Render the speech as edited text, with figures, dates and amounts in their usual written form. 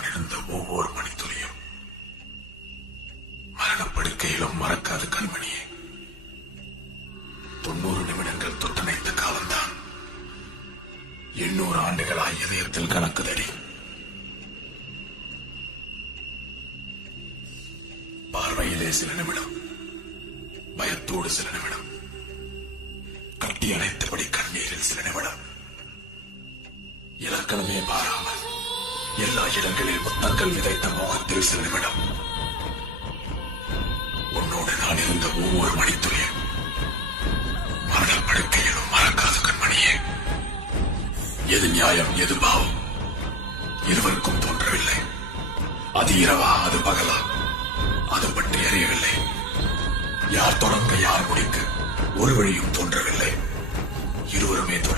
நான் இருந்த ஒவ்வொரு மணித்துளியும் மரணப்படுக்கையிலும் மறக்காத கண்மணியே. 90 நிமிடங்கள் தொட்டணைத்த காலம்தான் 800 ஆண்டுகளாய் இதயத்தில் கணக்குதடி. பார்வையிலே சில நிமிடம், பயத்தோடு சில நிமிடம், கட்டி அணைத்தபடி கண்ணீரில் சில நிமிடம், இலக்கணமே பாராமல் எல்லா இடங்களில் முத்தங்கள் விதைத்த மோகத்தில் சில நிமிடம். உன்னோடு நான் இருந்த ஒவ்வொரு மணித்துளியும் மரணப்படுக்கையிலும் மறக்காத கண்மணியே. எது நியாயம் எது பாவம் இருவருக்கும் தோன்றவில்லை. அது இரவா அது பகலா அது பற்றி அறியவில்லை. யார் தொடங்க யார் முடிக்க ஒரு வழியும் தோன்றவில்லை. இருவருமே தொடங்கி